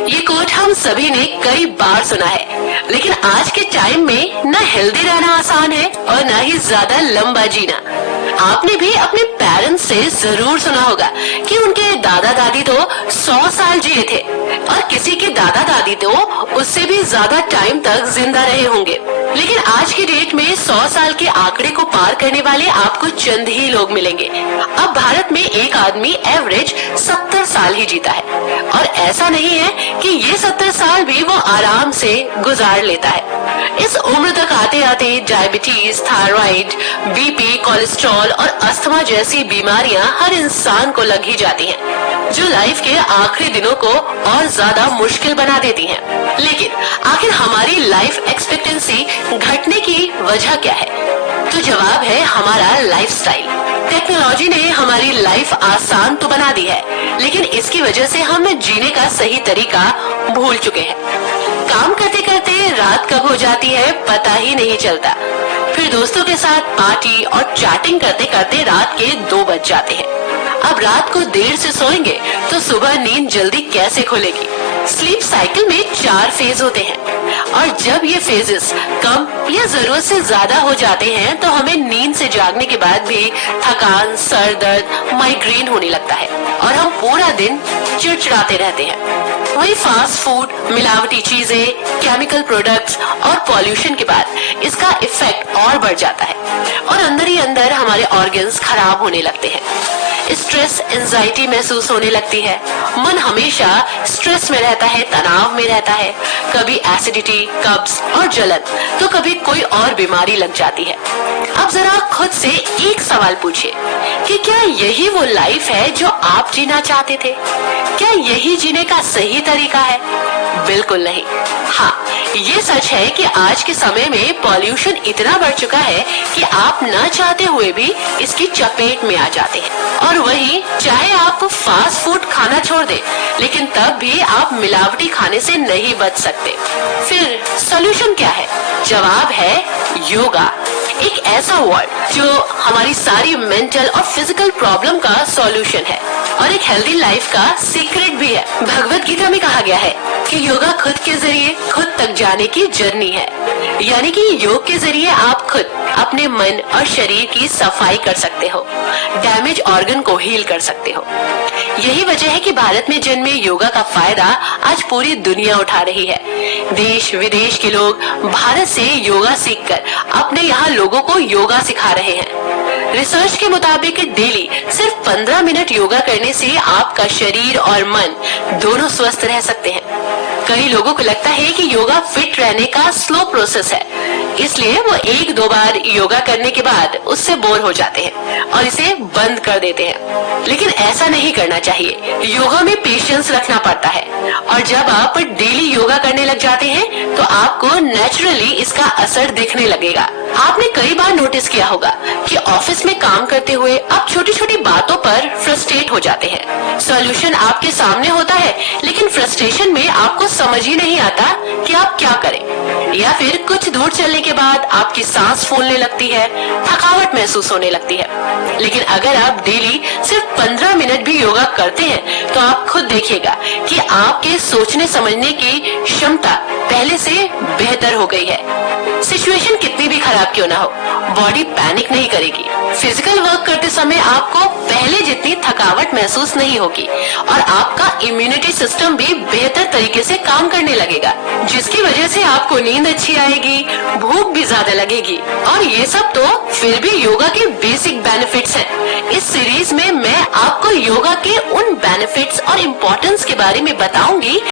ये कोट हम सभी ने कई बार सुना है, लेकिन आज के टाइम में न हेल्दी रहना आसान है और न ही ज्यादा लंबा जीना। आपने भी अपने पेरेंट्स से जरूर सुना होगा कि उनके दादा दादी तो 100 साल जिए थे और किसी के दादा दादी तो उससे भी ज्यादा टाइम तक जिंदा रहे होंगे। लेकिन आज की डेट में 100 साल के आंकड़े को पार करने वाले आपको चंद ही लोग मिलेंगे। अब भारत में एक आदमी एवरेज 70 साल ही जीता है और ऐसा नहीं है कि ये 70 साल भी वो आराम से गुजार लेता है। इस उम्र तक आते आते डायबिटीज, थायराइड, बीपी, कोलेस्ट्रॉल और अस्थमा जैसी बीमारियां हर इंसान को लग ही जाती हैं, जो लाइफ के आखिरी दिनों को और ज्यादा मुश्किल बना देती हैं। लेकिन आखिर हमारी लाइफ एक्सपेक्टेंसी घटने की वजह क्या है? तो जवाब है हमारा लाइफस्टाइल। टेक्नोलॉजी ने हमारी लाइफ आसान तो बना दी है, लेकिन इसकी वजह से हम जीने का सही तरीका भूल चुके हैं। काम करते करते रात कब हो जाती है पता ही नहीं चलता। फिर दोस्तों के साथ पार्टी और चैटिंग करते करते रात के 2 बज जाते हैं। अब रात को देर से सोएंगे तो सुबह नींद जल्दी कैसे खुलेगी? स्लीप साइकिल में 4 फेज होते हैं और जब ये फेजेस कम या जरूरत से ज्यादा हो जाते हैं तो हमें नींद से जागने के बाद भी थकान, सर दर्द, माइग्रेन होने लगता है और हम पूरा दिन चिड़चिड़ाते रहते हैं। वही फास्ट फूड, मिलावटी चीजें, केमिकल प्रोडक्ट्स और पॉल्यूशन के बाद इसका इफेक्ट और बढ़ जाता है और अंदर ही अंदर हमारे ऑर्गन्स खराब होने लगते हैं। स्ट्रेस, एंजाइटी महसूस होने लगती है। मन हमेशा स्ट्रेस में रहता है, तनाव में रहता है। कभी एसिडिटी, कब्ज और जलन तो कभी कोई और बीमारी लग जाती है। अब जरा खुद से एक सवाल पूछिए कि क्या यही वो लाइफ है जो आप जीना चाहते थे? क्या यही जीने का सही तरीका है? बिल्कुल नहीं। हाँ, ये सच है कि आज के समय में पॉल्यूशन इतना बढ़ चुका है कि आप न चाहते हुए भी इसकी चपेट में आ जाते हैं। और वही चाहे आप फास्ट फूड खाना छोड़ दें, लेकिन तब भी आप मिलावटी खाने से नहीं बच सकते। फिर सॉल्यूशन क्या है? जवाब है योगा। एक ऐसा वर्ड जो हमारी सारी मेंटल और फिजिकल प्रॉब्लम का सॉल्यूशन है और एक हेल्दी लाइफ का सीक्रेट भी है। भगवत गीता में कहा गया है कि योगा खुद के जरिए खुद तक जाने की जर्नी है, यानी कि योग के जरिए आप खुद अपने मन और शरीर की सफाई कर सकते हो, डैमेज ऑर्गन को हील कर सकते हो। यही वजह है कि भारत में जन्मे योगा का फायदा आज पूरी दुनिया उठा रही है। देश विदेश के लोग भारत से योगा सीखकर अपने यहाँ लोगों को योगा सिखा रहे हैं। रिसर्च के मुताबिक डेली सिर्फ 15 मिनट योगा करने से आपका शरीर और मन दोनों स्वस्थ रह सकते हैं। कई लोगों को लगता है कि योगा फिट रहने का स्लो प्रोसेस है, इसलिए वो 1-2 बार योगा करने के बाद उससे बोर हो जाते हैं और इसे बंद कर देते हैं। लेकिन ऐसा नहीं करना चाहिए। योगा में पेशेंस रखना पड़ता है और जब आप डेली योगा करने लग जाते हैं तो आपको नेचुरली इसका असर दिखने लगेगा। आपने कई बार नोटिस किया होगा कि ऑफिस में काम करते हुए आप छोटी छोटी बातों पर फ्रस्ट्रेट हो जाते हैं। सॉल्यूशन आपके सामने होता है, लेकिन फ्रस्ट्रेशन में आपको समझ ही नहीं आता कि आप क्या करें। या फिर कुछ दूर चलने के बाद आपकी सांस फूलने लगती है, थकावट महसूस होने लगती है। लेकिन अगर आप डेली सिर्फ 15 मिनट भी योगा करते हैं तो आप खुद देखिएगा कि आपके सोचने समझने की क्षमता पहले से बेहतर हो गई है। सिचुएशन कितनी भी खराब क्यों ना हो, बॉडी पैनिक नहीं करेगी। फिजिकल वर्क करते समय आपको पहले जितनी थकावट महसूस नहीं होगी और आपका इम्यूनिटी सिस्टम भी बेहतर तरीके से काम करने लगेगा, जिसकी वजह से आपको नींद अच्छी आएगी, भूख भी ज्यादा लगेगी। और ये सब तो फिर भी योगा के बेसिक बेनिफिट्स हैं। इस सीरीज में मैं आपको योगा के उन बेनिफिट्स और इम्पोर्टेंस के बारे में बताऊंगी